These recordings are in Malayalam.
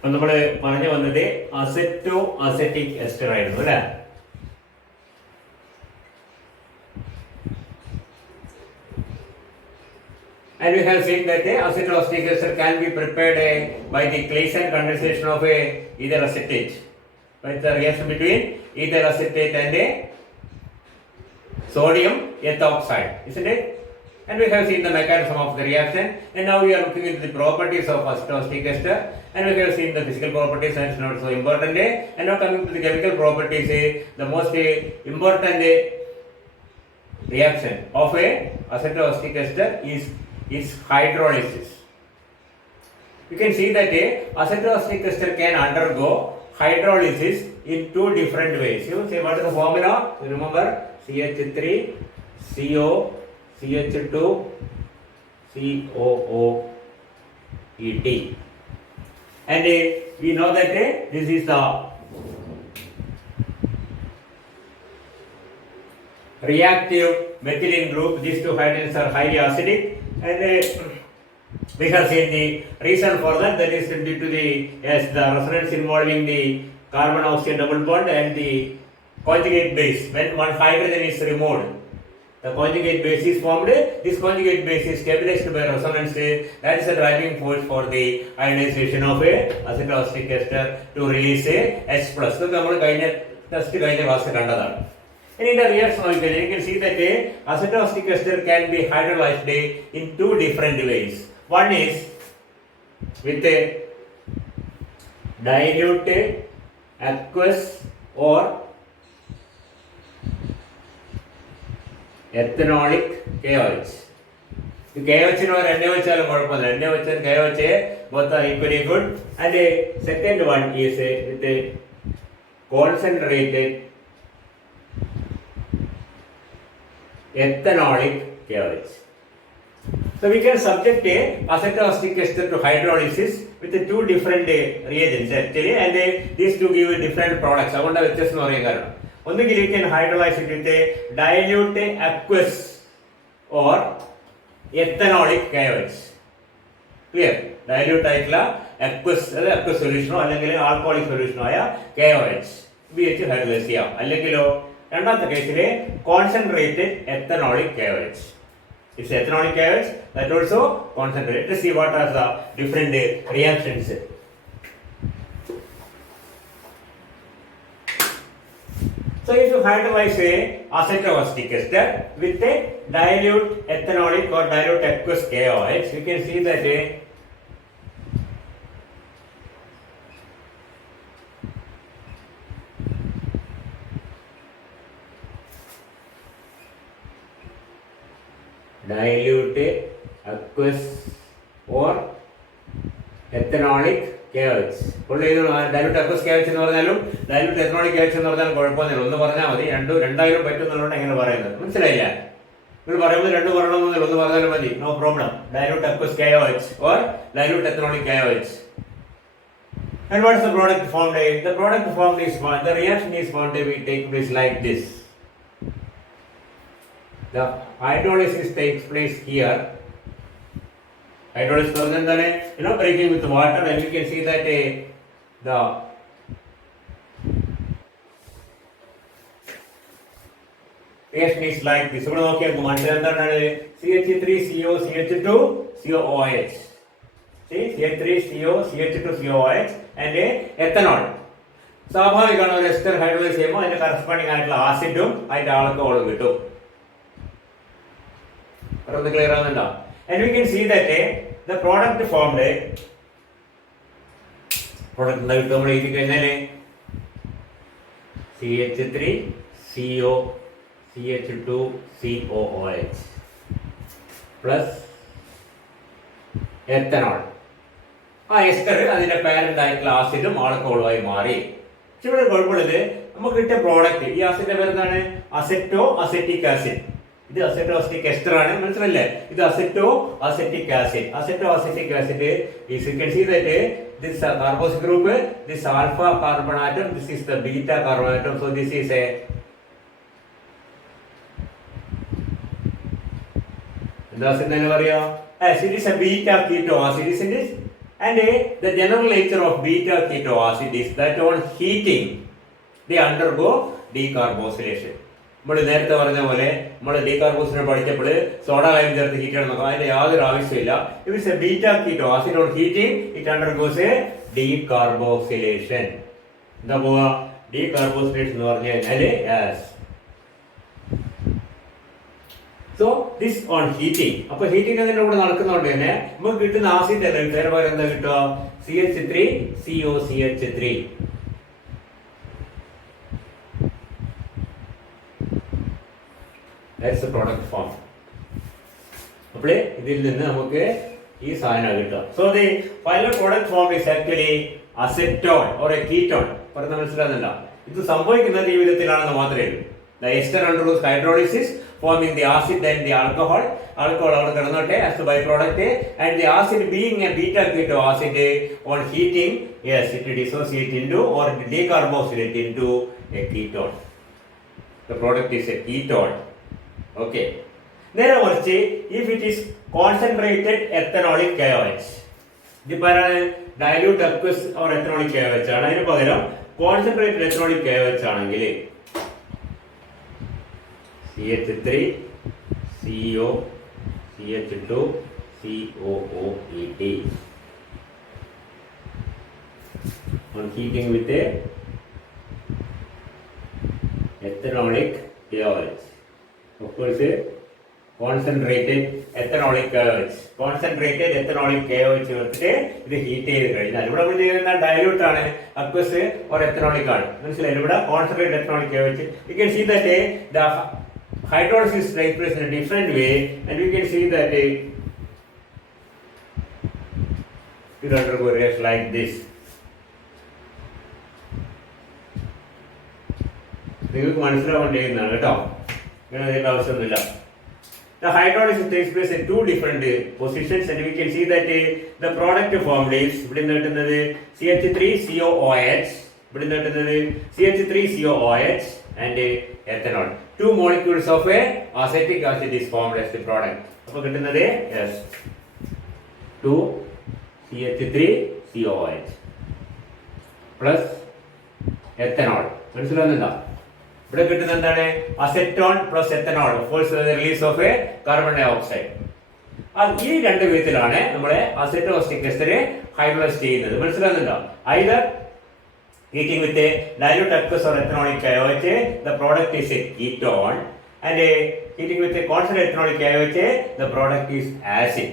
അപ്പം നമ്മൾ പറഞ്ഞു വന്നത് അസെറ്റോ അസെറ്റിക് എസ്റ്റർ ആയിരുന്നു അല്ലേ. And we have seen that acetoacetic ester can be prepared by the Claisen condensation of ether acetate. By the reaction between ether acetate and sodium ethoxide, isn't it? And we have seen the mechanism of the reaction. And now we are looking into the properties of acetoacetic ester. And we have seen the physical properties, and it's not so important. And now coming to the chemical properties, the most important reaction of acetoacetic ester is hydrolysis. You can see that acetoacetic ester can undergo hydrolysis in two different ways. You say what is the formula? You remember CH3 CO CH2 COOET. And we know that this is the reactive methylene group. These two hydrogens are highly acidic, and we have seen the reason for that. That is due to the resonance involving the carbon oxygen double bond and the conjugate base. When one hydrogen is removed, the conjugate base is formed. This conjugate base is stabilized by resonance. That is a driving force for the ionization of acetoacetic ester to release H+. So we have test class kandadanu. And in the reaction, you can see that acetoacetic ester can be hydrolyzed in two different ways. One is with a dilute aqueous or ethanolic KOH. KOH or NaOH, both are equally good. And the second one is with a concentrated ethanolic KOH. So we can subject acetoacetic ester to hydrolysis with the two different reagents actually, and these two give different products. I wonder which is more. Only you can hydrolyze it with a dilute aqueous or ethanolic KOH. Clear? Dilute aqueous solution or alcoholic solution KOH. BH hydrolysis. രണ്ടാമത്തെ കേസിലെ concentrated ethanolic KOH. It's ethanolic KOH that also concentrated. Let's see what are the different reactions. So if you hydrolyze acetoacetic ester with a dilute ethanolic or dilute aqueous KOH, you can see that dilute aqueous or ethanolic KOH. Dilute aqueous KOH എന്ന് പറഞ്ഞാലും dilute ethanolic KOH എന്ന് പറഞ്ഞാലും കുഴപ്പമൊന്നുമില്ല. ഒന്ന് പറഞ്ഞാൽ മതി. രണ്ടായിരം പറ്റുന്നുള്ളതുകൊണ്ട് എങ്ങനെ പറയുന്നത് മനസ്സിലായില്ല. നിങ്ങൾ പറയുമ്പോൾ രണ്ട് പറയണമെന്നില്ല, ഒന്ന് പറഞ്ഞാലും മതി. No problem. Dilute aqueous KOH or dilute ethanolic KOH. And what is the product formed? The product formed is the reaction is found to take place like this. The hydrolysis takes place here. Hydrolysis is breaking with water, and you can see that the reaction is like this. CH3CO CH2 COOH. See, CH3CO CH2 COOH and ethanol. സ്വാഭാവികമാണ് ഒരു എസ്റ്റർ ഹൈഡ്രോളൈസ് ചെയ്യുമ്പോൾ അതിന്റെ കറസ്പോണ്ടിങ് ആയിട്ടുള്ള ആസിഡും അതിന്റെ ആൾക്കഹോളും കിട്ടും. Clear on the and we can see that the product formed product CH3 CO CH2 COOH plus ethanol. ആ എസ്റ്റർ അതിന്റെ പാരന്റ് ആയിട്ടുള്ള ആസിഡും ആൾക്കഹോളുമായി മാറി. ഇവിടെ കുഴപ്പമുള്ളത് നമുക്ക് കിട്ടിയ പ്രോഡക്റ്റ് ഈ ആസിഡിന്റെ പേരെന്താണ്? Aceto acetic acid. ഇത് acetoacetic ester ആണ്, മനസ്സിലല്ലേ? ഇത് acetoacetic acid. Acetoacetic acid is, you can see that this carboxyl group, this alpha carbon atom, this is the beta carbon atom. So this is a എന്താ പറയാ? It is a beta keto acid, isn't it? And the general nature of beta keto acid is that on heating they undergo decarbosylation. നമ്മൾ നേരത്തെ പറഞ്ഞ പോലെ നമ്മൾ ഡീകാർബോസിനെ പഠിച്ചപ്പോൾ സോഡ ലൈം ചേർത്ത് ഹീറ്റ് ചെയ്യണം നോക്കാം, അതിന്റെ യാതൊരു ആവശ്യമില്ല. It's a beta keto acid on heating it undergoes a decarboxylation. എന്താ പോവാ ഡീകാർബോസിലേഷൻ എന്ന് പറഞ്ഞു കഴിഞ്ഞാല് സോ ദിസ് ഓൺ ഹീറ്റിംഗ്. അപ്പൊ ഹീറ്റിംഗ് അതിന്റെ കൂടെ നടക്കുന്നതുകൊണ്ട് തന്നെ നമുക്ക് കിട്ടുന്ന ആസിഡ് വേറെ പകരം എന്താ കിട്ടുക? CH3 COCH3. That's the product form. അപ്പോൾ ഇതിൽ നിന്ന് നമുക്ക് ഈ സാധനം കിട്ടുക. So the final product form is actually acetone or A ketone. പറഞ്ഞ മനസ്സിലാകുന്നില്ല, ഇത് സംഭവിക്കുന്നത് ഈ വിധത്തിലാണെന്ന് മാത്രമേ ഉള്ളൂ. The ester undergoes hydrolysis forming the acid and the alcohol. Alcohol അവിടെ കിടന്നോട്ടെ as the byproduct, and the acid being a beta keto acid on heating, yes, it dissociates into or decarbosylate into a ketone. The product is a ketone. Okay. നേരെ മറിച്ച് if it is concentrated ethanolic KOH, ഇതിപ്പോൾ dilute aqueous or ethanolic KOH ആണ്. അതിന് പകരം concentrated ethanolic KOH ആണെങ്കിൽ CH3 CO CH2 COOET on heating with a ethanolic KOH. Of course, concentrated ethanolic KOH. Concentrated ethanolic KOH എടുത്തിട്ട് ഇത് ഹീറ്റ് ചെയ്ത് കഴിഞ്ഞാൽ ഇവിടെ നമ്മൾ ചെയ്യുന്ന ഡയലൂട്ട് ആണ്, അക്വസ് ഓർ എത്തനോളിക് ആണ്. മനസ്സിലായി? ഇവിടെ concentrated ethanolic KOH. You can see that the hydrolysis takes place in a different way, and we can see that it undergoes reaction like this. നിങ്ങൾക്ക് മനസ്സിലാവേണ്ടിയിരുന്നതാണ് കേട്ടോ, ഇങ്ങനെ അതിന്റെ ആവശ്യമൊന്നുമില്ല. The hydrolysis takes place at two different positions, and we can see that the product formed is ഇവിടെ നിന്ന് കിട്ടുന്നത് CH3COOH, ഇവിടെ നിന്ന് കിട്ടുന്നത് CH3COOH and ethanol. Two molecules of a acetic acid is formed as the product. അപ്പോൾ കിട്ടുന്നത് yes 2 CH3COOH plus ethanol. മനസ്സിലാവുന്നുണ്ടോ? ഇവിടെ കിട്ടുന്ന എന്താണ്? Acetone plus ethanol, release of a carbon ഡൈ ഓക്സൈഡ്. ഈ രണ്ട് വിധത്തിലാണ് നമ്മളെ അസെറ്റോസ്റ്റിക് എസ്റ്റർ ഹൈഡ്രോളൈസ് ചെയ്യുന്നത്. മനസ്സിലാവുന്നുണ്ടോ? Either heating with a dilute aqueous or ethanolic KOH, the product is a ketone, and heating with a concentrated ethanolic KOH, the product is acid.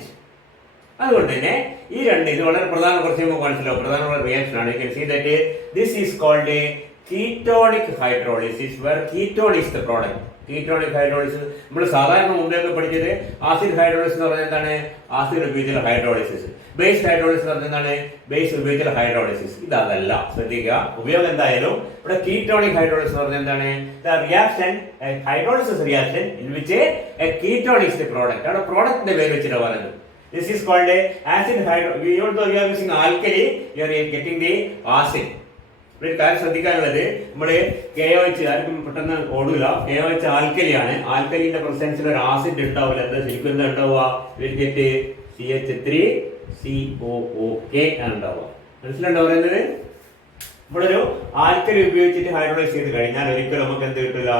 അതുകൊണ്ട് തന്നെ ഈ രണ്ട് ഇത് വളരെ കുറച്ച് നമുക്ക് മനസ്സിലാവും, പ്രധാനമുള്ള റിയാക്ഷൻ ആണ്. You can see that this is called a ketonic hydrolysis, where ketone is the product. Ketonic hydrolysis നമ്മൾ സാധാരണ മുമ്പൊക്കെ പഠിച്ചത് ആസിഡ് ഹൈഡ്രോളിസിസ് എന്ന് പറഞ്ഞാൽ എന്താണ്? ആസിഡ് ഉപയോഗിച്ചുള്ള ഹൈഡ്രോളിസിസ്. ബേസ് ഹൈഡ്രോളിസിസ് എന്ന് പറഞ്ഞാൽ എന്താണ്? ബേസ് ഉപയോഗിച്ചുള്ള ഹൈഡ്രോളിസിസ്. ഇതല്ല, ശ്രദ്ധിക്കുക, ഉപയോഗം എന്തായാലും. ഇവിടെ കീറ്റോണിക് ഹൈഡ്രോളിസിസ് എന്ന് പറഞ്ഞാൽ എന്താണ്? The reaction, hydrolysis reaction in which A ketone is the product. അവിടെ പ്രോഡക്റ്റിന്റെ പേര് വെച്ചിട്ട് പറയുന്നത്. This is called a acid hydro. Even though you are using alkali, you are getting the acid. ഒരു കാര്യം ശ്രദ്ധിക്കാനുള്ളത്, നമ്മുടെ KOH ആർക്കും പെട്ടെന്ന് ഓടില്ല. KOH ആൽക്കലിയാണ്. ആൽക്കലിന്റെ പ്രസൻസിൽ ഒരു ആസിഡ് ഉണ്ടാവില്ല. എന്താ ശരിക്കും എന്താ ഉണ്ടാവുക? CH3COOK ആണ് ഉണ്ടാവുക. മനസ്സിലുണ്ടോ പറയുന്നത്? ഇവിടെ ഒരു ആൽക്കലി ഉപയോഗിച്ചിട്ട് ഹൈഡ്രോളൈസ് ചെയ്ത് കഴിഞ്ഞാൽ ഒരിക്കലും നമുക്ക് എന്ത് കിട്ടില്ല?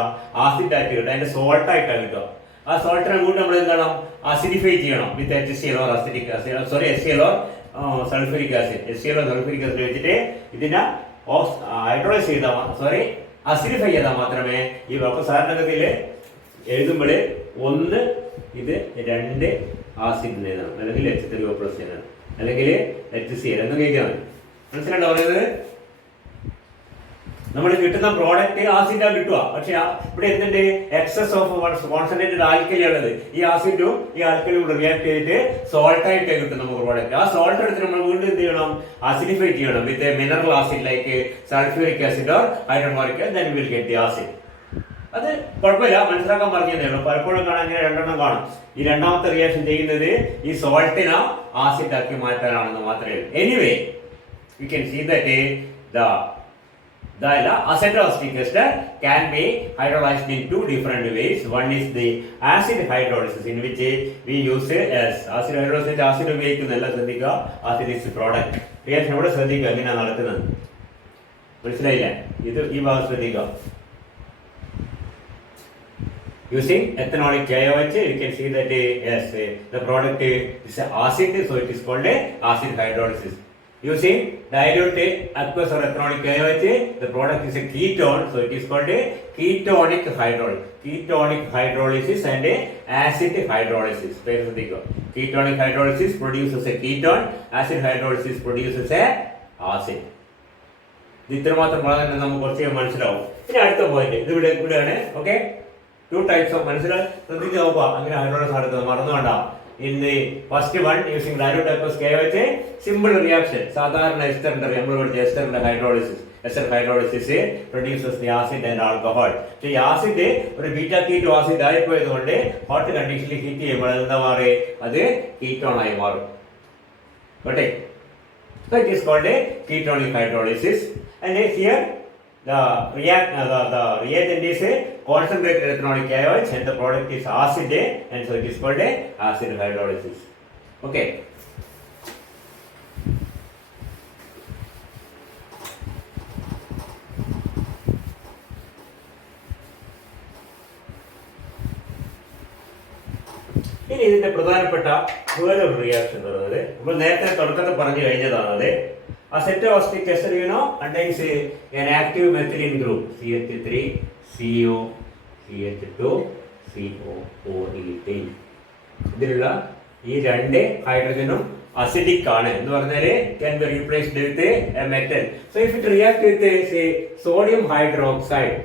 ആസിഡ് ആയിട്ട് കിട്ടുക. അതിന്റെ സോൾട്ട് ആയിട്ടാണ് കിട്ടുക. ആ സോൾട്ടിനെ കൂടി നമ്മൾ എന്താണ്? അസിഡിഫൈ ചെയ്യണം വിത്ത് HCl or acidic acid, sorry HCl or sulphuric acid. HCl or sulphuric acid വെച്ചിട്ട് ഇതിനെ ഹൈഡ്രോളൈസ് ചെയ്താൽ, സോറി അസിഡിഫൈ ചെയ്താൽ മാത്രമേ ഈ അപ്പൊ സാധാരണഗതിയിൽ എഴുതുമ്പോൾ 1 ഇത് 2 ആസിഡ് എന്നാണ്, അല്ലെങ്കിൽ H3O+ എന്നാണ്, അല്ലെങ്കിൽ HCl എന്ന് കഴിക്കാൻ മതി. മനസ്സിലാണ്ടോ പറയുന്നത്? നമ്മൾ കിട്ടുന്ന പ്രോഡക്റ്റ് ആസിഡാ കിട്ടുക. പക്ഷെ ഇവിടെ എന്തുണ്ട്? എക്സസ് ഓഫ് കോൺസെൻട്രേറ്റഡ് ആൽക്കലി ഉള്ളത്. ഈ ആസിഡും ഈ ആൽക്കലിയും കൂടെ റിയാക്ട് ചെയ്തിട്ട് സോൾട്ട് ആയിട്ട് കിട്ടും നമുക്ക് പ്രോഡക്റ്റ്. ആ സോൾട്ട് എടുത്ത് നമ്മൾ വീണ്ടും എന്ത് ചെയ്യണം? ആസിഡിഫൈ ചെയ്യണം with mineral acid like sulphuric acid or hydrochloric acid, then we will get the acid. അത് കുഴപ്പമില്ല, മനസ്സിലാക്കാൻ പറഞ്ഞതേ ഉള്ളൂ. പലപ്പോഴും കാണാൻ ഇങ്ങനെ രണ്ടെണ്ണം കാണും. ഈ രണ്ടാമത്തെ റിയാക്ഷൻ ചെയ്യുന്നത് ഈ സോൾട്ടിനെ ആസിഡ് ആക്കി മാറ്റാനാണെന്ന് മാത്രമേ ഉള്ളൂ. Anyway, you can see that the The acetoacetic ester can be hydrolyzed in two different ways. One is the acid hydrolysis, in which we use as acid hydrolysis. Acid ഉപയോഗിക്കുന്നല്ല ശ്രദ്ധിക്കുക. Acid is product. റിയാക്ഷൻ ഇവിടെ ശ്രദ്ധിക്കുക എങ്ങനെയാണ് നടക്കുന്നത്. മനസ്സിലായില്ലേ? ഇത് ഈ ഭാഗം ശ്രദ്ധിക്കുക. Using ethanolic KOH, you can see that yes, the product is acid, so it is called acid hydrolysis. Using dilute aqueous or ethanolic KOH, the product is a ketone, so it is called a ketonic hydrolysis. Ketonic hydrolysis and acid hydrolysis. Ketonic hydrolysis produces a ketone, acid hydrolysis produces a acid. ഇത്രമാത്രം വളരെ നമുക്ക് കുറച്ച് മനസ്സിലാവും. ഇനി അടുത്ത പോയിന്റ് ഇത് ഇവിടെയാണ്. ഓക്കെ, two types of മനസ്സിലായി ശ്രദ്ധിച്ച് നോക്കുക. അങ്ങനെ ഹൈഡ്രോളിസ് നടത്തുന്നത് മറന്നു വേണ്ട. In the first one, using dilute aqueous KOH, simple reaction. സാധാരണ എസ്റ്ററിന്റെ നമ്മൾ പഠിച്ച എസ്റ്ററിന്റെ hydrolysis, ester hydrolysis produces the acid and alcohol. ഈ ആസിഡ് ഒരു ബീറ്റാ കീറ്റോ ആസിഡ് ആയിപ്പോയതുകൊണ്ട് ഹോട്ട് കണ്ടീഷനിൽ ഹീറ്റ് ചെയ്യുമ്പോൾ എന്താ മാറി, അത് കീറ്റോൺ ആയി മാറും. Okay, so it is called a ketonic hydrolysis. And here the reagent is a concentrated ethanolic KOH and the product is acid, and so it is called a acid hydrolysis. Okay. ഇനി ഇതിന്റെ പ്രധാനപ്പെട്ട വേറൊരു റിയാക്ഷൻ എന്ന് പറയുന്നത് നമ്മൾ നേരത്തെ തുടക്കത്തിൽ പറഞ്ഞു കഴിഞ്ഞതാണത്. Acetoacetic ester, contains an active methylene group, CH3, CO, CH2, COOET. ഇതിലുള്ള ഈ രണ്ട് ഹൈഡ്രജനും അസിഡിക് ആണ് എന്ന് പറഞ്ഞാല് can be replaced with a metal. So if it react with say sodium hydroxide,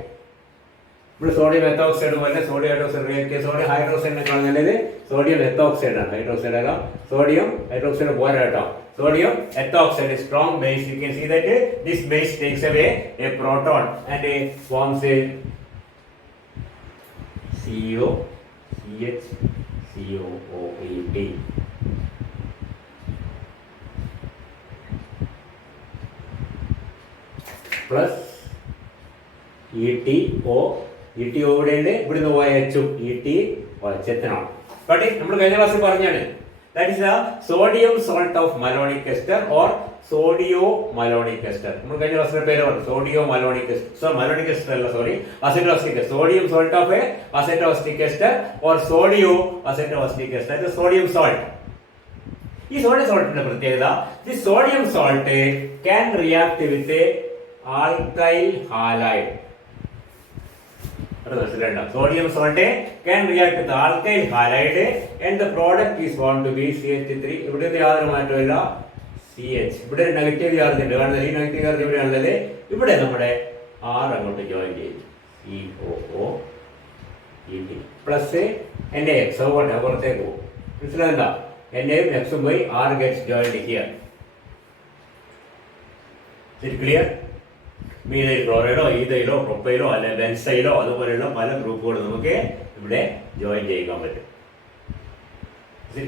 ഇവിടെ സോഡിയം എത്തോക്സൈഡ് പോലെ സോഡിയം ഹൈഡ്രോക്സൈഡ് റിയാക്ട്, സോഡിയം ഹൈഡ്രോക്സൈഡിനെക്കാൾ നല്ലത് സോഡിയം എത്തോക്സൈഡ് ആണ്. ഹൈഡ്രോക്സൈഡ് അല്ല, സോഡിയം ഹൈഡ്രോക്സൈഡ് പോരാ കേട്ടോ. Sodium ethoxide is strong base. You can see that this base takes away a proton and forms a CO, CH, COOET. Plus ETO. ETO ഇവിടുന്ന് പോയ എച്ചും ET എത്തനാണ്. പക്ഷേ നമ്മൾ കഴിഞ്ഞ ക്ലാസ്സിൽ പറഞ്ഞാണ് that is the sodium salt of malonic ester or sodio-malonic ester. നമ്മൾ കഴിഞ്ഞ ക്ലാസ്സിലെ പേര് പറഞ്ഞു sodio-malonic ester. So malonic ester അല്ല, sorry, acetoacetic ester. Sodium salt of a acetoacetic ester or sodio-acetoacetic ester. The sodium salt. ഈ സോഡിയം സോൾട്ടിന്റെ പ്രത്യേകത, the sodium salt can react with a alkyl halide. Sodium salt can react with alkyl halide and the product is found to be CH3. ഇവിടെ യാതൊരു മാറ്റമില്ല, CH. ഇവിടെ നെഗറ്റീവ് ചാർജ് ഉണ്ട്, കാരണം ഈ നെഗറ്റീവ് ചാർജ് ഇവിടെയാണുള്ളത്. ഇവിടെ നമ്മുടെ R അങ്ങോട്ട് ജോയിൻ ചെയ്യും, COOET പ്ലസ് എൻ്റെ എക്സ് അതുകൊണ്ട് പുറത്തേക്ക് പോകും. മനസ്സിലാകണ്ട, എൻ്റെയും എക്സും പോയി R gets join here. Clear? Methyl ക്ലോറൈഡോ ഈഥൈലോ പ്രൊപ്പൈലോ അല്ലെ ബെൻസൈലോ അതുപോലെയുള്ള പല ഗ്രൂപ്പുകൾ നമുക്ക് ഇവിടെ ജോയിൻ ചെയ്യാൻ പറ്റും.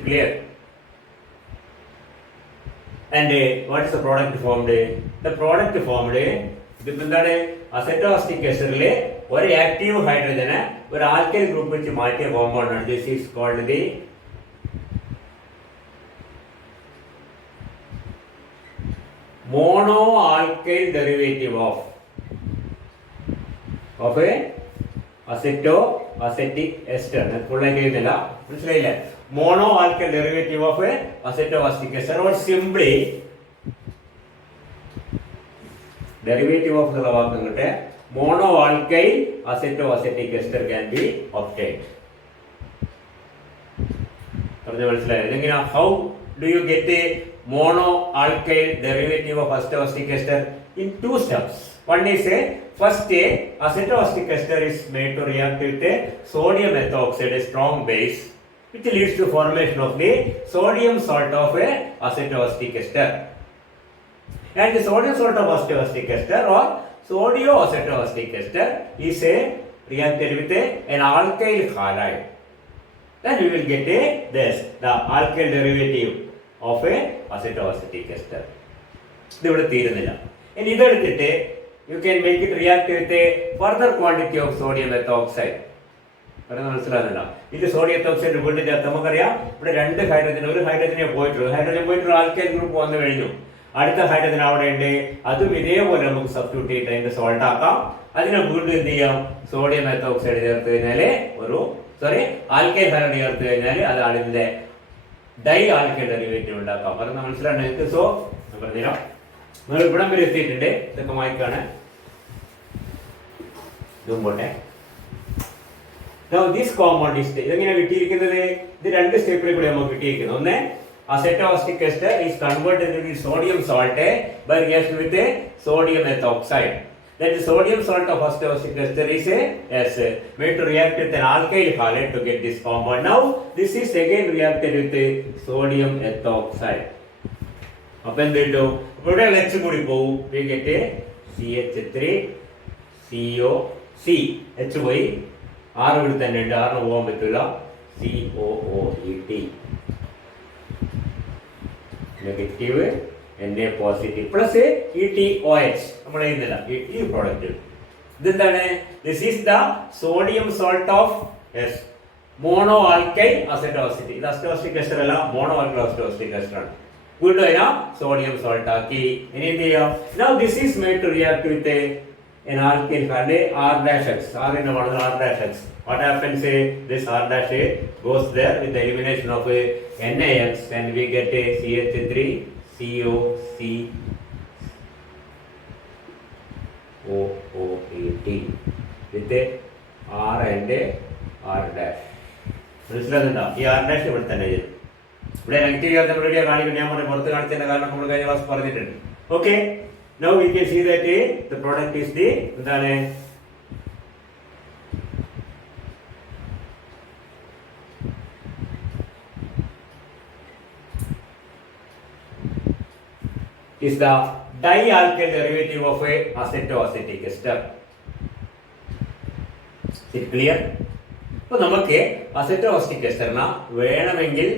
Clear? And what is the product formed? The product formed ഇതിപ്പോ എന്താണ്, അസെറ്റോഅസറ്റിക് എസ്റ്ററിലെ ഒരു ആക്റ്റീവ് ഹൈഡ്രജനെ ഒരു ആൽക്കൈൽ ഗ്രൂപ്പ് വെച്ച് മാറ്റിയ കോമ്പൗണ്ട് ആണ്. This is called the mono alkyl derivative of a acetoacetic ester. ഫുള്ളായില്ല, മനസ്സിലായില്ലേ? Mono alkyl derivative of a acetoacetic ester or simply derivative of എന്നുള്ള വാക്ക് കിട്ടെ mono alkyl acetoacetic ester can be obtained. പറഞ്ഞ മനസ്സിലായോ? ഇതെങ്ങനെയാ? How do you get a mono alkyl derivative of acetoacetic ester? In two steps. One is first acetoacetic ester is made to react with a sodium ethoxide, a strong base, which leads to formation of the sodium salt of a acetoacetic ester. And the sodium salt of acetoacetic ester or sodio-acetoacetic ester is reacted with an alkyl halide. Then we will get the alkyl derivative of a acetoacetic ester. ഇത് ഇവിടെ തീരുന്നില്ല. ഇനി ഇതെടുത്തിട്ട് you can make it react with a further quantity of sodium ethoxide. പറയുന്നത് മനസ്സിലാകുന്നില്ല. ഇത് സോഡിയം എത്തോക്സൈഡ് വീണ്ടും ചേർത്ത് നമുക്കറിയാം ഇവിടെ രണ്ട് ഹൈഡ്രജൻ, ഒരു ഹൈഡ്രജനെ പോയിട്ടുള്ളൂ, ഹൈഡ്രജൻ പോയിട്ടുള്ള ആൽക്കൈൽ ഗ്രൂപ്പ് വന്നു കഴിഞ്ഞു. അടുത്ത ഹൈഡ്രജൻ അവിടെ ഉണ്ട്, അതും ഇതേപോലെ നമുക്ക് സബ്സ്റ്റിറ്റ്യൂട്ട് ചെയ്തിട്ട് അതിന്റെ സോൾട്ട് ആക്കാം. അതിനെ വീണ്ടും എന്ത് ചെയ്യാം, സോഡിയം എത്തോക്സൈഡ് ചേർത്ത് കഴിഞ്ഞാല് ആൽക്കൈൽ ഹൈഡ്രജൻ ചേർത്ത് കഴിഞ്ഞാൽ അതാണ് ഇതിന്റെ ഡൈ ആൽക്കൈൽ ഡെറിവേറ്റീവ് ഉണ്ടാക്കാം. പറയുന്നത് മനസ്സിലാണ് നിങ്ങൾക്ക്. സോ പറഞ്ഞുതരാം, നിങ്ങൾ ഇവിടം വരെ എത്തിയിട്ടുണ്ട്. ഇതൊക്കെ വായിക്കാണ്. ഇതും പോട്ടെ. Now this compound is ഇതെങ്ങനെ കിട്ടിയിരിക്കുന്നത്, ഇത് രണ്ട് സ്റ്റെപ്പിൽ കൂടി നമുക്ക് കിട്ടിയിരിക്കുന്നത്. ഒന്ന്, acetoacetic ester is converted into sodium salt by reaction with a sodium ethoxide. Then the sodium salt of acetoacetic ester is made to react with an alkyl halide to get this compound. Now this is again reacted with a sodium ethoxide. അപ്പോൾ എന്ത് കിട്ടും, ഇവിടെ H കൂടി പോകും, we get a CH3 COC, H പോയി, R ഇവിടെ തന്നെ ഉണ്ട്, R പോകാൻ പറ്റില്ല, COOET, negative Na positive plus ETOH നമ്മൾ എഴുതുന്നില്ല, ഈ പ്രോഡക്റ്റ് ഇതെന്താണ്, this is the sodium salt of mono alkyl acetoacetic. ഇത് അസറ്റോസിറ്റിക് എസ്റ്റർ അല്ല, മോണോ ആൽക്കൈൽ അസറ്റോസിറ്റിക് എസ്റ്റർ ആണ്. വീണ്ടും അതിനാ സോഡിയം സോൾട്ട് ആക്കി. ഇനി എന്ത് ചെയ്യാം, now this is made to react with an alkyl halide R-X. R in one R-X. What happens is this R- goes there with the elimination of NaX and we get a CH3 COC OOET with a R and a R-. മനസ്സിലാകുന്നുണ്ടോ? ഈ R- ഇവിടെ തന്നെ ചെയ്തു. ഇവിടെ നെഗറ്റീവ് ആയിട്ട് റെഡിയാ കാണിക്കും. ഞാൻ പറഞ്ഞു പുറത്ത് കാണിച്ചതിന്റെ കാരണം നമ്മൾ കഴിഞ്ഞ ക്ലാസ് പറഞ്ഞിട്ടുണ്ട്. Okay, now we can see that the product is the എന്താണ്, is the dialkyl derivative of a acetoacetic ester. Is it clear? അപ്പോൾ നമുക്ക് അസറ്റോഅസിറ്റിക് എസ്റ്ററിനെ വേണമെങ്കിൽ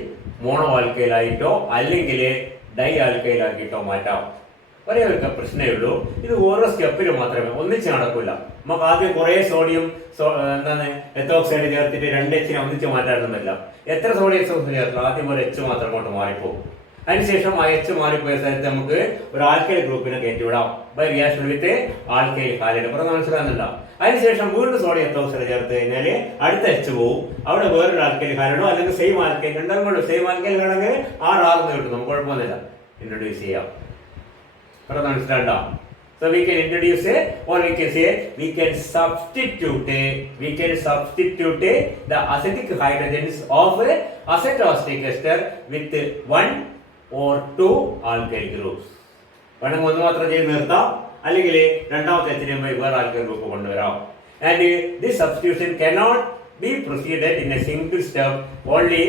മോണോ ആൽക്കൈൽ ആയിട്ടോ അല്ലെങ്കിൽ ഡൈ ആൽക്കൈൽ ആക്കിയിട്ടോ മാറ്റാം. ഒരേ ഒരു പ്രശ്നമേ ഉള്ളൂ, ഇത് ഓരോ സ്റ്റെപ്പിൽ മാത്രമേ, ഒന്നിച്ച് നടക്കില്ല. നമുക്ക് ആദ്യം കുറെ സോഡിയം എത്തോക്സൈഡ് ചേർത്തിട്ട് 2H ഒന്നിച്ച് മാറ്റാനൊന്നുമില്ല. എത്ര സോഡിയം എത്തോക്സൈഡ് ചേർത്താൽ ആദ്യം ഒരു H മാത്രം കൊണ്ട് മാറിപ്പോകും. അതിനുശേഷം ആ H മാറിപ്പോയ സ്ഥലത്ത് നമുക്ക് ഒരു ആൽക്കൈൽ ഗ്രൂപ്പിനെ കയറ്റിവിടാം by reaction with alkyl halide. പറഞ്ഞ മനസ്സിലാകുന്നില്ല. അതിനുശേഷം വീണ്ടും സോഡിയം എത്തോക്സൈഡ് ചേർത്ത് കഴിഞ്ഞാൽ അടുത്ത H പോവും, അവിടെ വേറൊരു ആൽക്കൈൽ ഹാലൈഡോ അല്ലെങ്കിൽ സെയിം ആൽക്കൈൽ രണ്ടാമത് സെയിം ആൽക്കൈൽ വേണമെങ്കിൽ R കിട്ടും, നമുക്ക് കുഴപ്പമൊന്നുമില്ല, ഇൻട്രൊഡ്യൂസ് ചെയ്യാം. പറഞ്ഞ മനസ്സിലാണ്ടോ? So we can introduce or we can say we can substitute the acidic hydrogens of acetoacetic ester with 1 or 2 alkyl groups. വേണമെങ്കിൽ ഒന്ന് മാത്രം ചെയ്ത് നിർത്താം, അല്ലെങ്കിൽ രണ്ടാമത്തെ H വേറെ ആൽക്കൈൽ ഗ്രൂപ്പ് കൊണ്ടുവരാം. And this substitution cannot be proceeded in a single step, only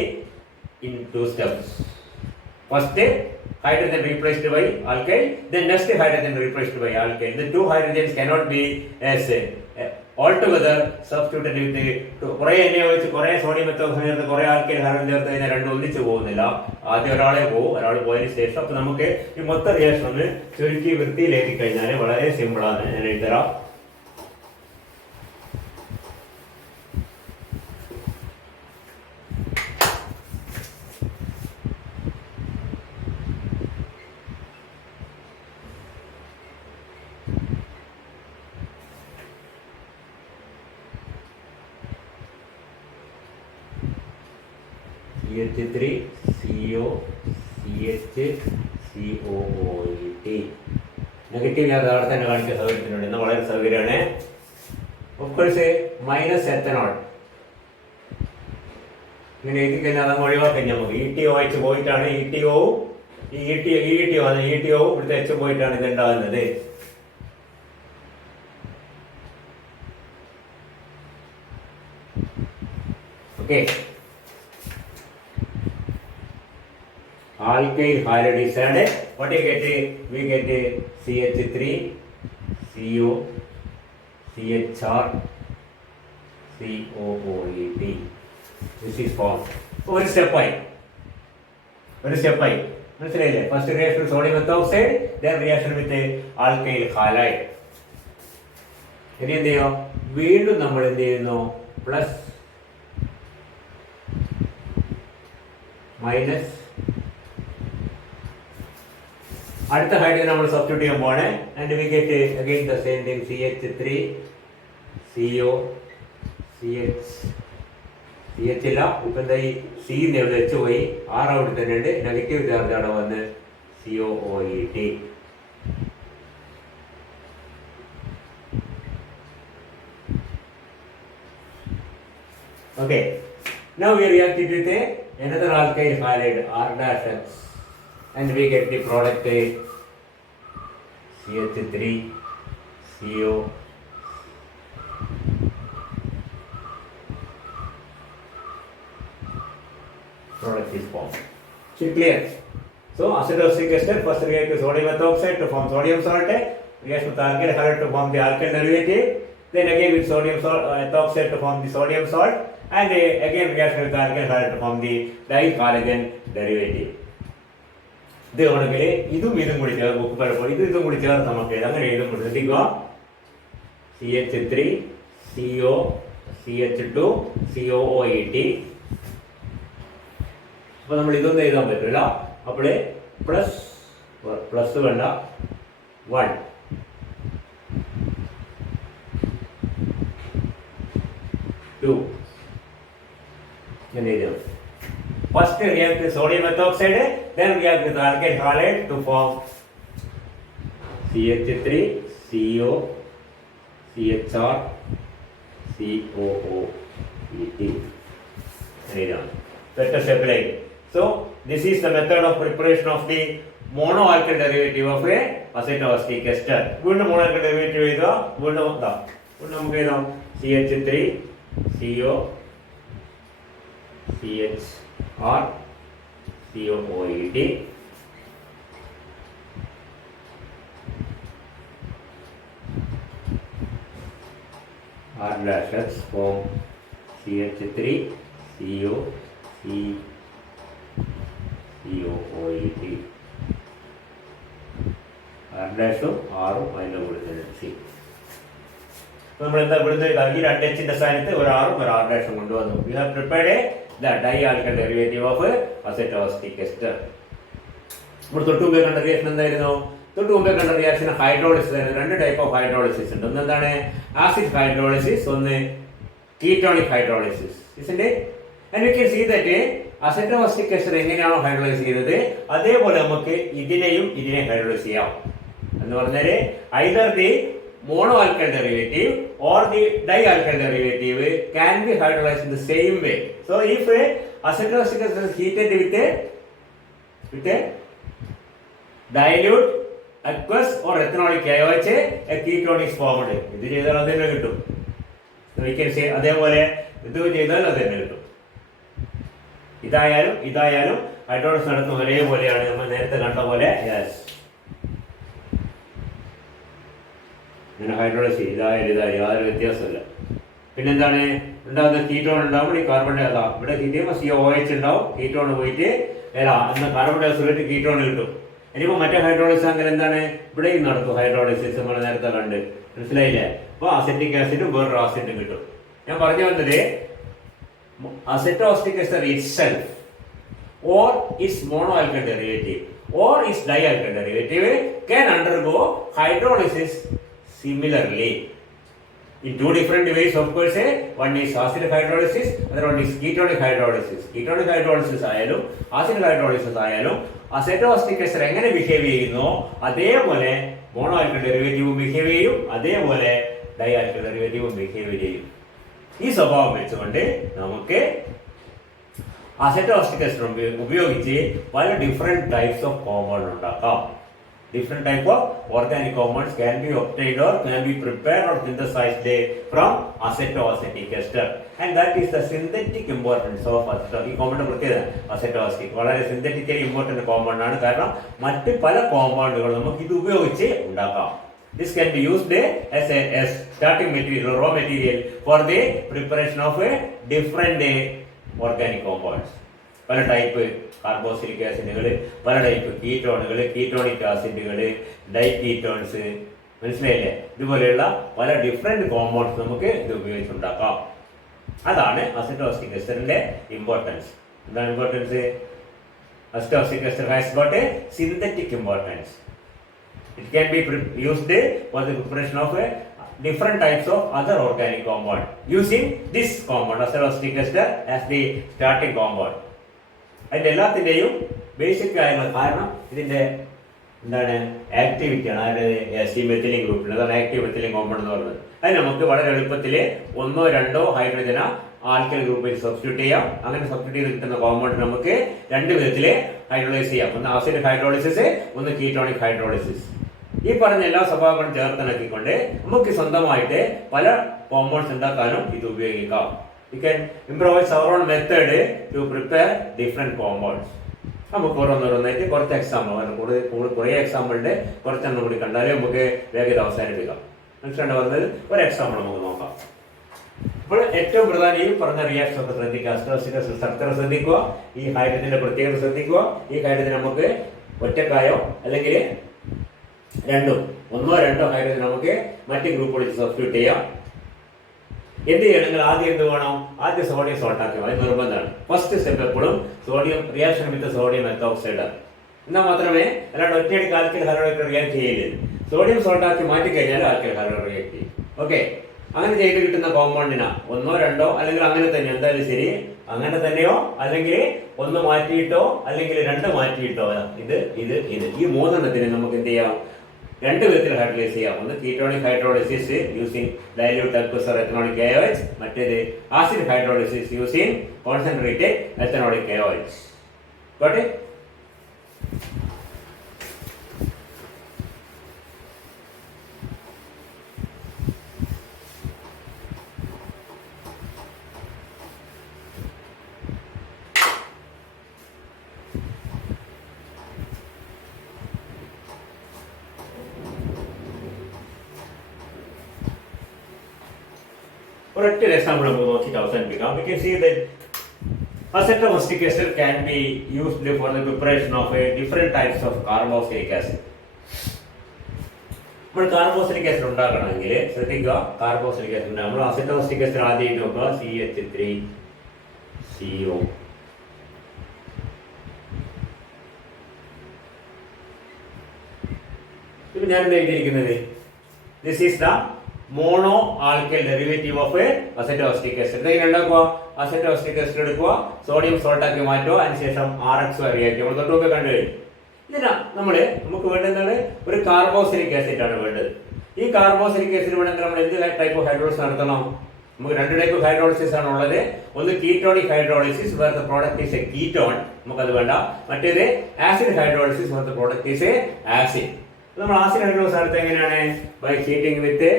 in 2 steps. First hydrogen replaced by alkyl, then next hydrogen replaced by alkyl. The two hydrogens cannot be as altogether substituted with കുറെ എണ്ണ ഒഴിച്ച് കുറെ സോഡിയം എത്തോക്സൈഡ് ചേർത്ത് കുറെ ആൽക്കൈൽ ഹൈഡ്രജൻ ചേർത്ത് കഴിഞ്ഞാൽ രണ്ടും ഒന്നിച്ച് പോകുന്നില്ല. ആദ്യം ഒരാളെ പോകും, ഒരാൾ പോയതിനു ശേഷം അപ്പൊ നമുക്ക് ഈ മൊത്തം റിയാക്ഷൻ ഒന്ന് ചുരുക്കി വൃത്തിയിലേക്ക് കഴിഞ്ഞാൽ വളരെ സിമ്പിളാണ്. ഞാൻ എഴുതരാം. CH3 CO CH COOET. Negative ഞാൻ അവിടെ തന്നെ കാണിക്കാൻ സൗകര്യത്തിനുണ്ട്, ഇന്ന് വളരെ സൗകര്യമാണ്. ഓഫ്കോഴ്സ് മൈനസ് എത്തനോൾ ഇങ്ങനെ എഴുതി കഴിഞ്ഞാൽ അതങ്ങ് ഒഴിവാക്കാൻ നമുക്ക് ETOH പോയിട്ടാണ് ETO ഇവിടുത്തെ H പോയിട്ടാണ് ഇത് ഉണ്ടാകുന്നത്. Okay, alkyl halide is added. What you get? We get CH3 CO CHR COOET. This is formed. One step by. മനസ്സിലായില്ലേ? First reaction sodium ethoxide, then reaction with alkyl halide. ഇനി എന്ത് ചെയ്യോ, വീണ്ടും നമ്മൾ എന്ത് ചെയ്യുന്നു, പ്ലസ് മൈനസ് അടുത്ത ഹൈഡ്രജൻ നമ്മൾ സബ്സ്റ്റിറ്റ്യൂട്ട് ചെയ്യാൻ പോവാണ്. And we get again the same thing, CH3 CO CH ഇല്ല. ഇപ്പൊ എന്താ ഈ സി വെച്ച് പോയി, ആർ അവിടെ തന്നെ ഉണ്ട്, നെഗറ്റീവ് ചാർജ് അവിടെ വന്ന് COOET. Okay, now we react it with another alkyl halide R-X and we get the product CH3 CO product is formed. So clear. So acidotic ester first react with sodium methoxide to form sodium salt, reacts with alkyl halide to form the alkyl derivative, then again with sodium methoxide to form the sodium salt, and again reaction with alkyl halide to form the dihalogen derivative. ഇത് ആണെങ്കിൽ ഇതും കൂടി ചേർത്ത് ബുക്ക് പലപ്പോഴും ഇതും കൂടി ചേർത്ത് നമുക്ക് അങ്ങനെ എഴുതും. ശ്രദ്ധിക്കുക, CH3 CO CH2 COOET. അപ്പൊ നമ്മൾ ഇതൊന്നും എഴുതാൻ പറ്റില്ല. അപ്പോൾ പ്ലസ് വേണ്ട 1 2 ഞാൻ എഴുതാം. First react with sodium methoxide, then react with alkyl halide to form CH3 CO CHR COOET. Let us apply. So this is the method of preparation of the monoalkyl derivative of a acetoacetic ester. വീണ്ടും monoalkyl derivative ചെയ്താ വീണ്ടും നമുക്ക് എഴുതാം CH3 CO CHR COOET. R-X form CH3 CO COOET. R-ഉം ആറും അതിൻ്റെ കൂടെ തന്നെ സി. നമ്മൾ എന്താ ഇവിടുന്ന് ഈ 2Hന്റെ സ്ഥാനത്ത് ഒരു ആറും ഒരു R- കൊണ്ടുവന്നു. We have prepared the dialkyl derivative of acetoacetic ester. നമ്മൾ തൊട്ടുമുമ്പേ കണ്ട റിയാക്ഷൻ എന്തായിരുന്നു? തൊട്ടുമുമ്പേ കണ്ട റിയാക്ഷൻ ഹൈഡ്രോളിസിസ് ആയിരുന്നു. 2 ടൈപ്പ് ഓഫ് ഹൈഡ്രോളിസിസ് ഉണ്ട്. ഒന്ന് എന്താണ്? ആസിഡ് ഹൈഡ്രോളിസിസ്, ഒന്ന് ketonic hydrolysis. isn't it? And we can see that acetoacetic ester എങ്ങനെയാണോ ഹൈഡ്രോളൈസ് ചെയ്തത് അതേപോലെ നമുക്ക് ഇതിനെ ഹൈഡ്രോളൈസ് ചെയ്യാം. എന്ന് പറഞ്ഞാൽ either the monoalkyl derivative or the dialkyl derivative can be hydrolyzed in the same way. So if acetoacetic ester is heated with a dilute aqueous or ethanoic KOH, a ketone is formed. ഇത് ചെയ്താൽ അത് തന്നെ കിട്ടും. We can say അതേപോലെ ഇത് ചെയ്താൽ അത് തന്നെ കിട്ടും. ഇതായാലും ഹൈഡ്രോളിസിസ് നടത്തുന്ന ഒരേപോലെയാണ്, നമ്മൾ നേരത്തെ കണ്ട പോലെ. യെസ്, ഇങ്ങനെ ഹൈഡ്രോളിസിസ് ഇതായാലും യാതൊരു വ്യത്യാസമില്ല. പിന്നെന്താണ് ഉണ്ടാകുന്നത്? കീറ്റോൺ ഉണ്ടാവും. ഈ കാർബൺ ഡൈ ഇവിടെ കിട്ടിയപ്പോൾ COOH ഉണ്ടാവും. കീറ്റോൺ പോയിട്ട് എന്നാൽ കാർബൺ ഡൈ ഓക്സൈഡ് കീറ്റോൺ കിട്ടും. ഇനിയിപ്പോൾ മറ്റേ ഹൈഡ്രോളിസിസ് അങ്ങനെ എന്താണ് ഇവിടെയും നടക്കും. ഹൈഡ്രോളിസിസ് നമ്മൾ നേരത്തെ കണ്ട് മനസ്സിലായില്ലേ? അപ്പോൾ അസെറ്റിക് ആസിഡും വേറൊരു ആസിഡും കിട്ടും. ഞാൻ പറഞ്ഞു വന്നത് acetoacetic ester itself or its monoalkyl derivative or its dialkyl derivative can undergo hydrolysis similarly in 2 different ways. Of course, one is acid hydrolysis, other one is ketonic hydrolysis. Ketonic hydrolysis ആയാലും acid hydrolysis ആയാലും acetoacetic ester എങ്ങനെ ബിഹേവ് ചെയ്യുന്നു അതേപോലെ monoalkyl derivative ബിഹേവ് ചെയ്യും, അതേപോലെ dialkyl derivative ബിഹേവ് ചെയ്യും. ഈ സ്വഭാവം വെച്ചുകൊണ്ട് നമുക്ക് acetoacetic ester ഉപയോഗിച്ച് പല ഡിഫറെന്റ് ടൈപ്സ് ഓഫ് കോമ്പൗണ്ട് ഉണ്ടാക്കാം. Different type of organic compounds can be obtained or can be prepared or synthesized from acetoacetic ester, and that is the synthetic importance of acetoacetic. ഈ കോമ്പൗണ്ട് പ്രത്യേകത acetoacetic വളരെ സിന്തറ്റിക്കലി ഇമ്പോർട്ടന്റ് കോമ്പൗണ്ട് ആണ്. കാരണം മറ്റ് പല കോമ്പൗണ്ടുകൾ നമുക്ക് ഇത് ഉപയോഗിച്ച് ഉണ്ടാക്കാം. This can be used as a starting material, raw material for the preparation of different organic compounds. പല ടൈപ്പ് കാർബോക്സിലിക് ആസിഡുകൾ, പല ടൈപ്പ് കീറ്റോണുകൾ, കീറ്റോണിക് ആസിഡുകൾ, ഡൈകീറ്റോൺസ്, മനസ്സിലായില്ലേ? ഇതുപോലെയുള്ള പല ഡിഫറെന്റ് കോമ്പൗണ്ട്സ് നമുക്ക് ഇത് ഉപയോഗിച്ചുണ്ടാക്കാം. അതാണ് അസിറ്റോസിക് എസ്റ്ററിന്റെ ഇമ്പോർട്ടൻസ്. എന്താണ് importance? Acetic ester has got a synthetic importance. It can be used for the preparation of different types of other organic compound using this compound acetic ester as the starting compound. അതിന്റെ എല്ലാത്തിന്റെയും ബേസിക് ആയിട്ടുള്ള കാരണം ഇതിന്റെ എന്താണ് ആക്ടിവിറ്റിയാണ്. അതായത് മെത്തിലിൻ ഗ്രൂപ്പിൽ അതാണ് ആക്റ്റീവ് മെത്തിലിൻ കോമ്പൗണ്ട് എന്ന് പറയുന്നത്. അത് നമുക്ക് വളരെ എളുപ്പത്തിൽ 1 or 2 ഹൈഡ്രജന ആൽക്കൽ ഗ്രൂപ്പിൽ സബ്സ്റ്റിറ്റ്യൂട്ട് ചെയ്യാം. അങ്ങനെ സബ്സ്റ്റിറ്റ്യൂട്ട് ചെയ്ത് കിട്ടുന്ന കോമ്പൗണ്ട് നമുക്ക് 2 വിധത്തിൽ ഹൈഡ്രോളൈസ് ചെയ്യാം. ഒന്ന് ആസിഡിക് ഹൈഡ്രോളിസിസ്, ഒന്ന് കീറ്റോണിക് ഹൈഡ്രോളിസിസ്. ഈ പറഞ്ഞ എല്ലാ സ്വഭാവങ്ങളും ചേർത്തിണക്കിക്കൊണ്ട് നമുക്ക് സ്വന്തമായിട്ട് പല കോമ്പൗണ്ട്സ് ഉണ്ടാക്കാനും ഇത് ഉപയോഗിക്കാം. We can improvise our own method to prepare different compounds. നമുക്ക് ഓരോന്നോരോന്നായിട്ട് കുറച്ച് എക്സാമ്പിൾ കുറേ എക്സാമ്പിളിന്റെ കുറച്ചെണ്ണം കൂടി കണ്ടാലേ നമുക്ക് വേഗത അവസാനിപ്പിക്കാം. മനസ്സിലാണ്ട് പറഞ്ഞത് ഒരു എക്സാമ്പിൾ നമുക്ക് നോക്കാം. അപ്പോൾ ഏറ്റവും പ്രധാനം ഈ പറഞ്ഞ റിയാക്ഷൻ ഒക്കെ ശ്രദ്ധിക്കുക. അസിറ്റോസിക് സ്ട്രക്ചർ ശ്രദ്ധിക്കുക, ഈ ഹൈഡ്രജന്റെ പ്രത്യേകത ശ്രദ്ധിക്കുക. ഈ ഹൈഡ്രജൻ നമുക്ക് ഒറ്റക്കായോ അല്ലെങ്കിൽ 1 or 2 ഹൈഡ്രജൻ നമുക്ക് മറ്റ് ഗ്രൂപ്പുകളിൽ സബ്സ്റ്റിറ്റ്യൂട്ട് ചെയ്യാം. എന്ത് ചെയ്യണമെങ്കിൽ ആദ്യം എന്ത് വേണം? ആദ്യം സോഡിയം സോൾട്ട് ആക്കുക. അത് നിർബന്ധമാണ്. ഫസ്റ്റ് സ്റ്റെപ്പ് എപ്പോഴും സോഡിയം റിയാക്ഷൻ വിത്ത് സോഡിയം മെത്തോക്സൈഡ്. എന്നാൽ മാത്രമേ അല്ലാണ്ട് ഒറ്റയടിക്ക് ആൽക്കൽ ഹൈഡ്രൈഡ് റിയാക്ട് ചെയ്യില്ല. സോഡിയം സോൾട്ട് ആക്കി മാറ്റി കഴിഞ്ഞാൽ ആൽക്കൽ ഹൈഡ്രൈഡ് റിയാക്ട് ചെയ്യും. ഓക്കെ, അങ്ങനെ ചെയ്ത് കിട്ടുന്ന കോമ്പൗണ്ടിനാ 1 or 2 അല്ലെങ്കിൽ അങ്ങനെ തന്നെ എന്തായാലും ശരി, അങ്ങനെ തന്നെയോ അല്ലെങ്കിൽ 1 മാറ്റിയിട്ടോ അല്ലെങ്കിൽ 2 മാറ്റിയിട്ടോ ഇത് ഈ 3 എണ്ണത്തിന് നമുക്ക് എന്ത് ചെയ്യാം? 2 വിധത്തിൽ ഹൈഡ്രോളൈസ് ചെയ്യാം. ഒന്ന് കീറ്റോണിക് ഹൈഡ്രോളിസിസ് യൂസിങ് ഡൈല്യൂട്ട് അൽക്കസർ എത്തനോളിക് KOH, മറ്റേത് acid hydrolysis using concentrated ethanolic KOH. Got it? ഒരൊറ്റ എക്സാമ്പിൾ നമുക്ക് നോക്കിയിട്ട് അവസാനിപ്പിക്കാം. We can see that acetoacetic ester can be used for the preparation of different types of carboxylic acid. നമ്മൾ കാർബോക്സിലിക് ആസിഡ് ഉണ്ടാക്കണമെങ്കിൽ ശ്രദ്ധിക്കുക, കാർബോക്സിലിക് ആസിഡ് നമ്മൾ അസിറ്റോസിക് ആസിഡ് ആദ്യം നോക്കുക. CH3CO. ഇപ്പൊ ഞാൻ എഴുതിയിരിക്കുന്നത് this is the mono alkyl derivative of acetoacetic acid. ഇങ്ങനെ ഉണ്ടാക്കുക, അസറ്റോസിക് ആസിഡ് എടുക്കുക, സോഡിയം സോൾട്ട് ആക്കി മാറ്റുക, അതിനുശേഷം RX റിയാക്ട് നമ്മൾ തൊട്ടുമുമ്പ് കണ്ടു കഴിഞ്ഞു. ഇതിനാ നമുക്ക് വേണ്ടുന്നത് ഒരു കാർബോക്സിലിക് ആസിഡ് ആണ് വേണ്ടത്. ഈ കാർബോക്സിലിക് ആസിഡ് വേണമെങ്കിൽ നമ്മൾ എന്ത് ടൈപ്പ് ഓഫ് ഹൈഡ്രോളിസിസ് നടത്തണം? നമുക്ക് 2 ടൈപ്പ് ഓഫ് ഹൈഡ്രോളിസിസ് ആണ് ഉള്ളത്. ഒന്ന് ketonic hydrolysis where the product is a ketone, നമുക്കത് വേണ്ട. മറ്റേത് acid hydrolysis where the product is a acid. നമ്മൾ ആസിഡ് ഹൈഡ്രോളിസിസ് നടത്തുന്നത് എങ്ങനെയാണ്? By heating with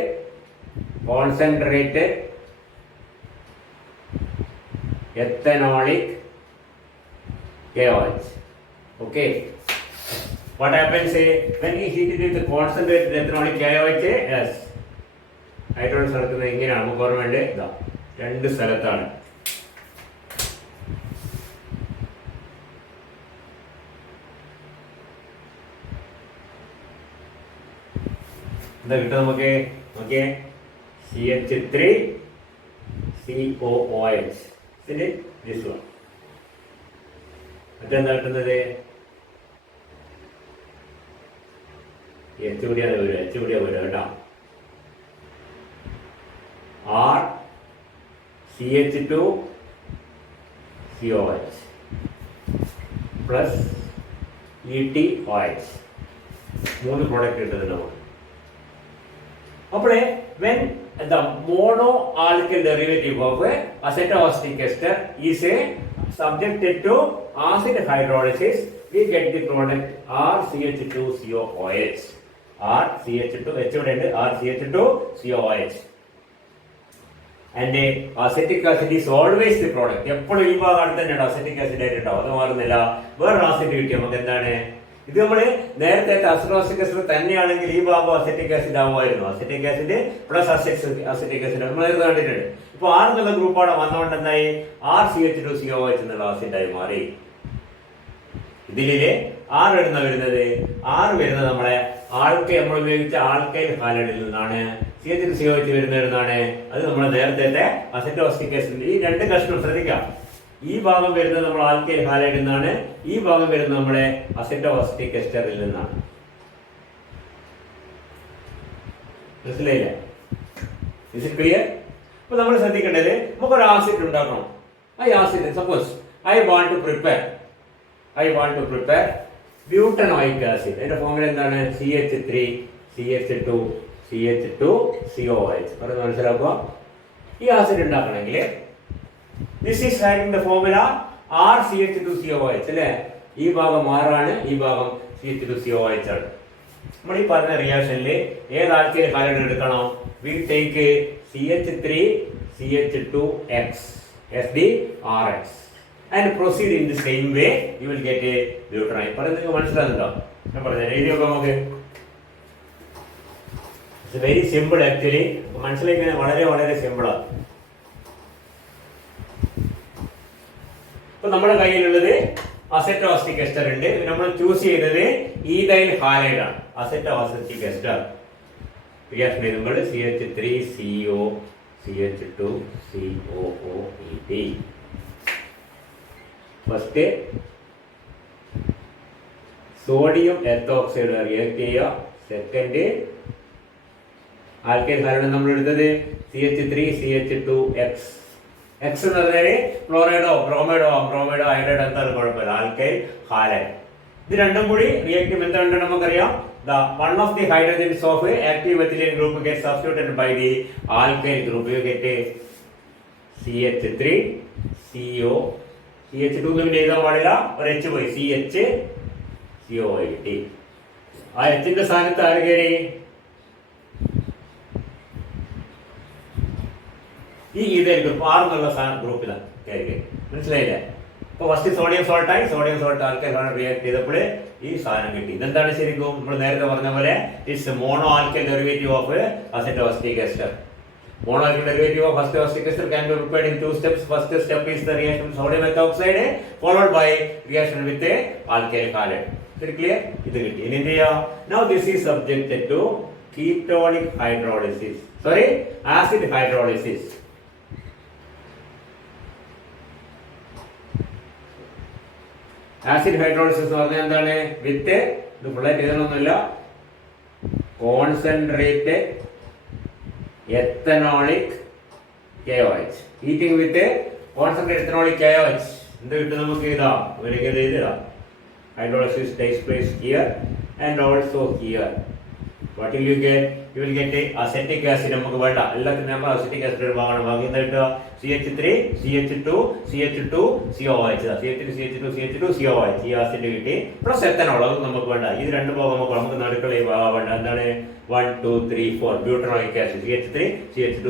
concentrated ethanolic KOH. Okay, what happens when we heat it with the concentrated ethanolic KOH? Yes, hydrolysis നടത്തുന്നത് എങ്ങനെയാണ് നമുക്ക് ഓർമ്മയുണ്ട്. ഇതാ 2 സ്ഥലത്താണ്. എന്താ കിട്ടുക നമുക്ക്? Okay, CH3COOH. This one. മറ്റെന്താ കിട്ടുന്നത്? H കൂടിയാണ് വരിക കേട്ടോ. RCH2COH plus ETOH. 3 പ്രോഡക്റ്റ് കിട്ടുന്നത് നമുക്ക്. അപ്പോഴേ when the monoalkyl derivative of acetoacetic ester is subjected to acid hydrolysis, we get the product RCH2COOH. RCH2COOH. And acetic acid is always the product. എപ്പോഴും ഈ ഭാഗത്ത് തന്നെയാണ് അസെറ്റിക് ആസിഡ് ആയിട്ടുണ്ടാവും, അത് മാറുന്നില്ല. വേറെ ആസിഡ് കിട്ടി നമുക്ക് എന്താണ്? ഇത് നമ്മള് നേരത്തെ അസിറ്റോസിക് ആസിഡ് തന്നെയാണെങ്കിൽ ഈ ഭാഗം അസെറ്റിക് ആസിഡ് ആവുമായിരുന്നു. Acetic acid plus acetic acid നമ്മൾ നേരത്തെ കണ്ടിട്ടുണ്ട്. ഇപ്പൊ R എന്നുള്ള ഗ്രൂപ്പാണ് വന്നുകൊണ്ട് എന്തായി? RCH2COH എന്നുള്ള ആസിഡായി മാറി. ഇതിലെ 6 വരുന്നത് 6 വരുന്നത് നമ്മളെ നമ്മൾ ഉപയോഗിച്ച ആൽക്കൈൽ ഹാലൈഡിൽ നിന്നാണ്. CH3COH വരുന്നതാണ്. അത് നമ്മൾ നേരത്തെ അസറ്റോസ്റ്റിക് ആസിഡ്. ഈ രണ്ട് കഷ്ണം ശ്രദ്ധിക്കാം. ഈ ഭാഗം വരുന്നത് നമ്മൾ ആൽക്കൈൽ ഹാലൈഡിൽ നിന്നാണ്, ഈ ഭാഗം വരുന്നത് നമ്മുടെ അസറ്റോസ്റ്റിക് എസ്റ്ററിൽ നിന്നാണ്. മനസ്സിലായില്ല? Is it clear? അപ്പൊ നമ്മൾ ശ്രദ്ധിക്കേണ്ടത്, നമുക്കൊരു ആസിഡ് ഉണ്ടാക്കണം. ആ acid suppose I want to prepare butanoic acid. അതിന്റെ ഫോർമുല എന്താണ്? CH3 CH2 CH2COH. പറഞ്ഞ് മനസ്സിലാക്കുക. ഈ ആസിഡ് ഉണ്ടാക്കണമെങ്കിൽ this is having the formula RCH2COH അല്ലേ? ഈ ഭാഗം R ആണ്, ഈ ഭാഗം CH2COH ആണ്. നമ്മൾ ഈ പറഞ്ഞ റിയാക്ഷനിൽ ഏത് ആൽക്കൈൽ ഹാലൈഡ് എടുക്കണം? We take CH3 CH2X FdRX and proceed in the same way. You will get a butadiene. പറയുന്നത് മനസ്സിലാകുന്നുണ്ടോ? ഞാൻ പറഞ്ഞത് എഴുതി നോക്കാം നമുക്ക്. It's very simple actually. മനസ്സിലാക്കാൻ വളരെ സിമ്പിളാണ്. ഇപ്പൊ നമ്മുടെ കയ്യിലുള്ളത് അസറ്റോസ്റ്റിക് എസ്റ്റർ ഉണ്ട്. നമ്മൾ ചൂസ് ചെയ്തത് ഈഥൈൽ ഹാലൈഡ് ആണ്. അസറ്റോസ്റ്റിക് എസ്റ്റർ റിയാക്ഷൻ എഴുതുമ്പോൾ CH3CO CH2COOET. First sodium ethoxide react ചെയ്യുക. സെക്കൻഡ് ആൽക്കൈൽ ഹാലൈഡ് നമ്മൾ എടുത്തത് CH3 CH2X. എക്സ് എന്ന് പറഞ്ഞാൽ ക്ലോറൈഡോ ബ്രോമൈഡോ അയഡൈഡോ എന്തായാലും കുഴപ്പമില്ല, ആൽക്കൈൽ ഹാലൈഡ്. ഇത് രണ്ടും കൂടി റിയാക്റ്റീവ് എന്താണ് നമുക്കറിയാം. One of the hydrogens of active methylene group gets substituted by the alkyl group. You get CH3CO CH2 എഴുതാൻ പാടില്ല, ഒരു H പോയി CH COIT. ആ Hന്റെ സ്ഥാനത്ത് ആര് കയറി? ഈ ഈഥൈൽ ഗ്രൂപ്പ് R എന്നുള്ള ഗ്രൂപ്പിലാണ് കയറി. മനസ്സിലായില്ലേ? അപ്പൊ first sodium salt alkyl react ചെയ്തപ്പോൾ ഈ സാധനം കിട്ടി. ഇതെന്താണ് ശരിക്കും? നമ്മൾ നേരത്തെ പറഞ്ഞ പോലെ it's mono alkyl derivative of acetoacetic ester. Mono alkyl derivative of astatic ester can be prepared in 2 steps. First step is the reaction with sodium ethoxide followed by reaction with the alkyl halide. Is it clear? This is in India. Now this is subjected to ketonic hydrolysis. Sorry, acid hydrolysis. Acid hydrolysis എന്ന് പറഞ്ഞാൽ എന്താണ്? വിത്ത് ഇത് ഫുള്ളായിട്ട് എഴുതണമെന്നില്ല. Concentrate ethanolic KOH heating with a concentrated ethanolic KOH. എന്ത് കിട്ടും നമുക്ക്? ഇതാ hydrolysis takes place here and also here. What will you get? You will get a acetic acid. നമുക്ക് വേണ്ട എല്ലാത്തിനും നമ്മൾ acetic acid എടുക്കണം. ബാക്കി എന്താ കിട്ടുക? CH3 CH2 CH2COH CH2COH ഈ ആസിഡ് കിട്ടി പ്ലസ് എത്തനോൾ. അത് നമുക്ക് വേണ്ട. ഇത് രണ്ട് ഭാഗം നമുക്ക് നടുക്കളെ വേണ്ട. എന്താണ്? 1 2 3 4 ബ്യൂട്ടനോയിക് ആസിഡ് CH3 CH2